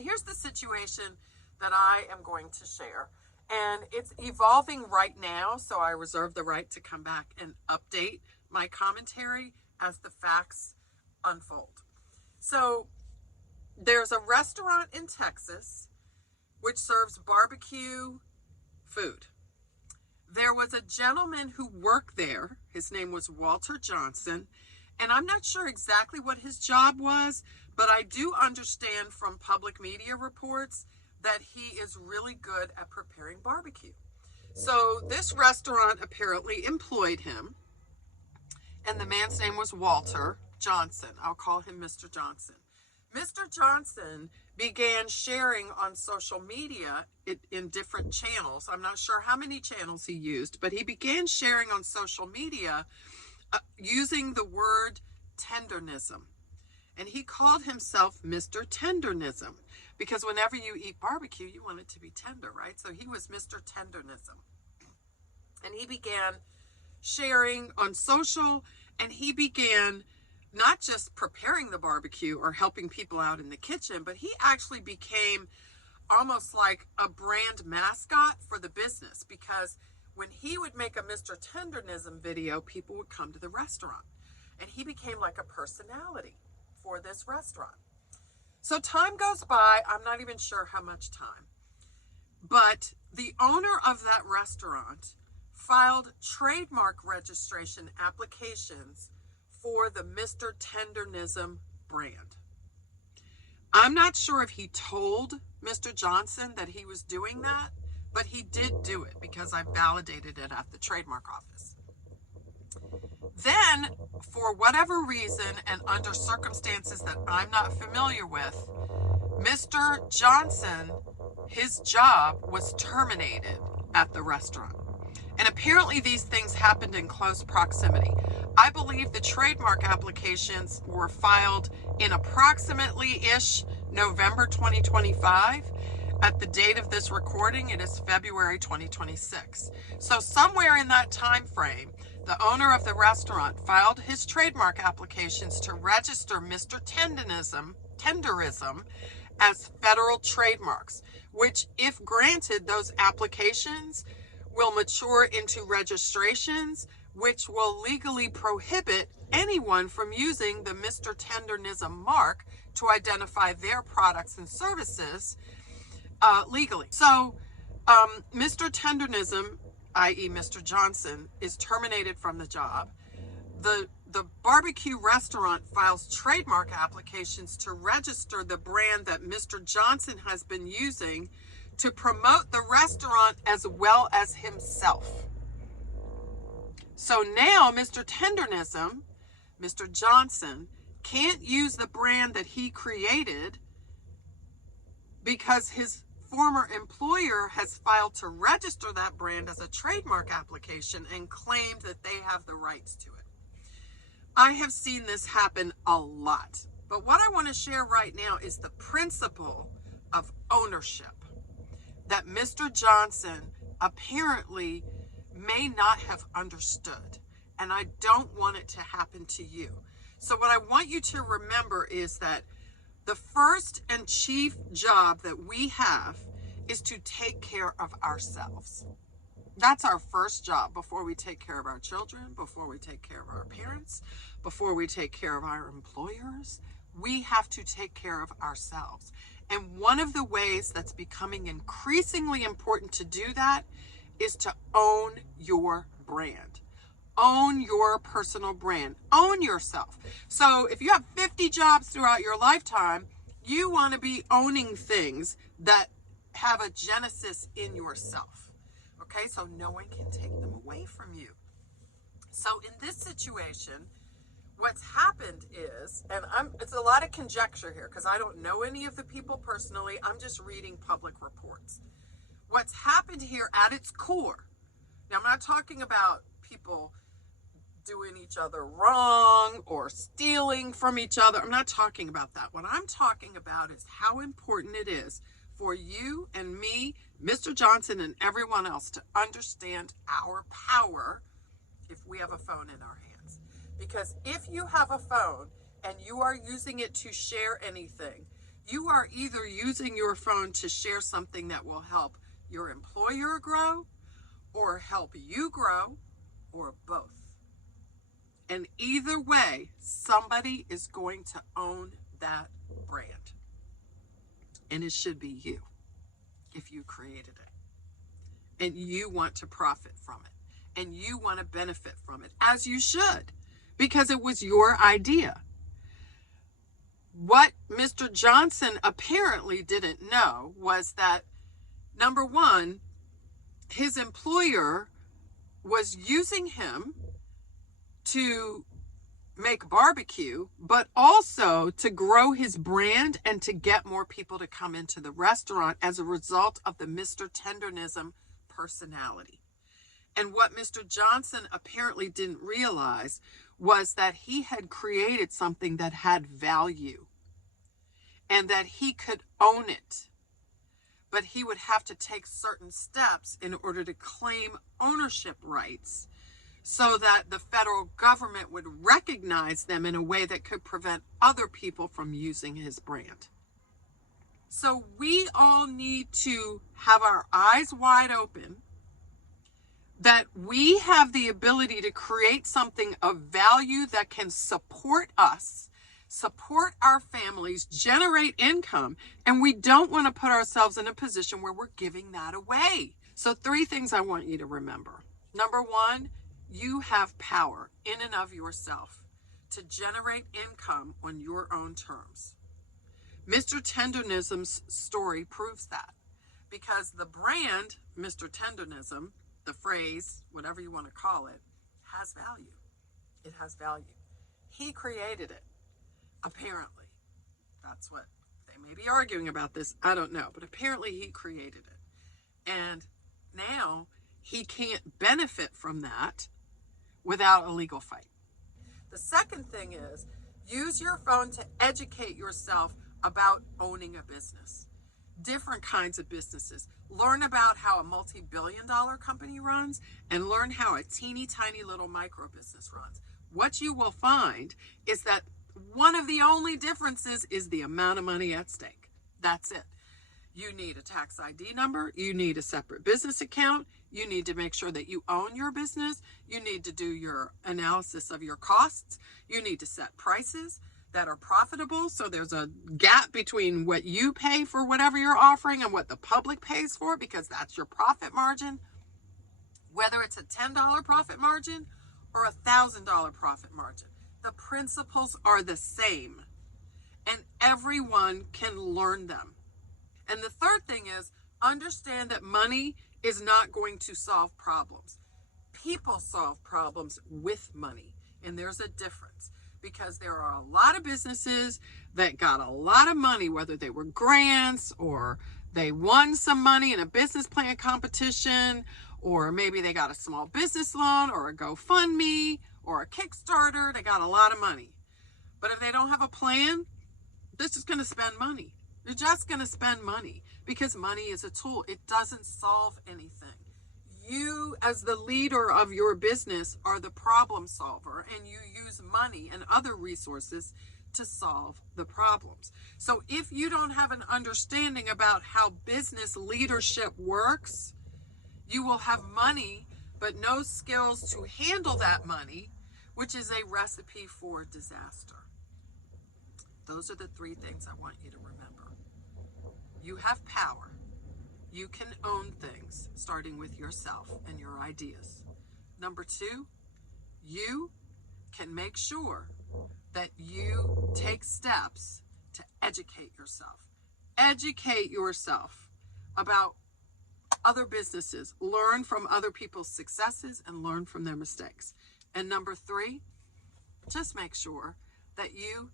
here's the situation that I am going to share. And it's evolving right now, so I reserve the right to come back and update my commentary as the facts unfold. So there's a restaurant in Texas which serves barbecue food. There was a gentleman who worked there. His name was Walter Johnson. And I'm not sure exactly what his job was, but I do understand from public media reports that he is really good at preparing barbecue. So this restaurant apparently employed him, and the man's name was Walter Johnson. I'll call him Mr. Johnson. Mr. Johnson began sharing on social media in different channels. I'm not sure how many channels he used, but he began sharing on social media using the word tendernism. And he called himself Mr. Tendernism because whenever you eat barbecue, you want it to be tender, right? So he was Mr. Tendernism. And he began sharing on social, and he began not just preparing the barbecue or helping people out in the kitchen, but he actually became almost like a brand mascot for the business, because when he would make a Mr. Tendernism video, people would come to the restaurant, and he became like a personality for this restaurant. So time goes by, I'm not even sure how much time, but the owner of that restaurant filed trademark registration applications for the Mr. Tendernism brand. I'm not sure if he told Mr. Johnson that he was doing that, but he did do it because I validated it at the trademark office. Then, for whatever reason and under circumstances that I'm not familiar with, Mr. Johnson, his job was terminated at the restaurant. And apparently these things happened in close proximity. I believe the trademark applications were filed in approximately-ish November 2025. At the date of this recording, it is February 2026. So somewhere in that time frame, the owner of the restaurant filed his trademark applications to register Mr. Tenderism as federal trademarks, which, if granted, those applications will mature into registrations, which will legally prohibit anyone from using the Mr. Tendernism mark to identify their products and services legally. So Mr. Tendernism, i.e. Mr. Johnson, is terminated from the job. The barbecue restaurant files trademark applications to register the brand that Mr. Johnson has been using to promote the restaurant as well as himself. So now Mr. Tendernism, Mr. Johnson, can't use the brand that he created because his former employer has filed to register that brand as a trademark application and claimed that they have the rights to it. I have seen this happen a lot, but what I want to share right now is the principle of ownership that Mr. Johnson apparently may not have understood, and I don't want it to happen to you. So what I want you to remember is that the first and chief job that we have is to take care of ourselves. That's our first job before we take care of our children, before we take care of our parents, before we take care of our employers. We have to take care of ourselves. And one of the ways that's becoming increasingly important to do that is to own your brand. Own your personal brand. Own yourself. So if you have 50 jobs throughout your lifetime, you want to be owning things that have a genesis in yourself. Okay, so no one can take them away from you. So in this situation, what's happened is, and it's a lot of conjecture here because I don't know any of the people personally. I'm just reading public reports. What's happened here at its core, now I'm not talking about people doing each other wrong or stealing from each other. I'm not talking about that. What I'm talking about is how important it is for you and me, Mr. Johnson, and everyone else to understand our power if we have a phone in our hands. Because if you have a phone and you are using it to share anything, You are either using your phone to share something that will help your employer grow or help you grow, or both. And either way, somebody is going to own that brand. And it should be you if you created it. And you want to profit from it. And you want to benefit from it, as you should, because it was your idea. What Mr. Johnson apparently didn't know was that, number one, his employer was using him to make barbecue, but also to grow his brand and to get more people to come into the restaurant as a result of the Mr. Tendernism personality. And what Mr. Johnson apparently didn't realize was that he had created something that had value and that he could own it. But he would have to take certain steps in order to claim ownership rights so that the federal government would recognize them in a way that could prevent other people from using his brand. So we all need to have our eyes wide open that we have the ability to create something of value that can support us, support our families, generate income, and we don't want to put ourselves in a position where we're giving that away. So 3 things I want you to remember. Number 1, you have power in and of yourself to generate income on your own terms. Mr. Tendernism's story proves that, because the brand, Mr. Tendernism, the phrase, whatever you want to call it, has value. It has value. He created it, apparently. That's what they may be arguing about this. I don't know. But apparently he created it. And now he can't benefit from that without a legal fight. The second thing is, use your phone to educate yourself about owning a business. Different kinds of businesses. Learn about how a multi-billion-dollar company runs and learn how a teeny tiny little micro business runs. What you will find is that one of the only differences is the amount of money at stake. That's it. You need a tax ID number. You need a separate business account. You need to make sure that you own your business. You need to do your analysis of your costs. You need to set prices that are profitable, so there's a gap between what you pay for whatever you're offering and what the public pays for, because that's your profit margin. Whether it's a $10 profit margin or a $1,000 profit margin, the principles are the same, and everyone can learn them. And the third thing is, understand that money is not going to solve problems. People solve problems with money, and there's a difference. Because there are a lot of businesses that got a lot of money, whether they were grants or they won some money in a business plan competition, or maybe they got a small business loan or a GoFundMe or a Kickstarter. They got a lot of money. But if they don't have a plan, they're just going to spend money. They're just going to spend money because money is a tool. It doesn't solve anything. You, as the leader of your business, are the problem solver, and you use money and other resources to solve the problems. So if you don't have an understanding about how business leadership works, you will have money, but no skills to handle that money, which is a recipe for disaster. Those are the 3 things I want you to remember. You have power. You can own things, starting with yourself and your ideas. Number 2, you can make sure that you take steps to educate yourself. Educate yourself about other businesses. Learn from other people's successes and learn from their mistakes. And number 3, just make sure that you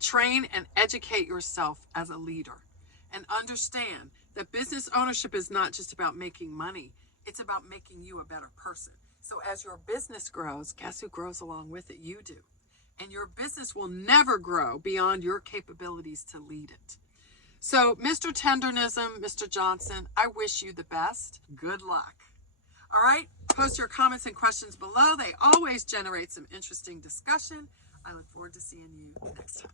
train and educate yourself as a leader and understand that business ownership is not just about making money. It's about making you a better person. So as your business grows, guess who grows along with it? You do. And your business will never grow beyond your capabilities to lead it. So Mr. Tendernism, Mr. Johnson, I wish you the best. Good luck. All right, post your comments and questions below. They always generate some interesting discussion. I look forward to seeing you next time.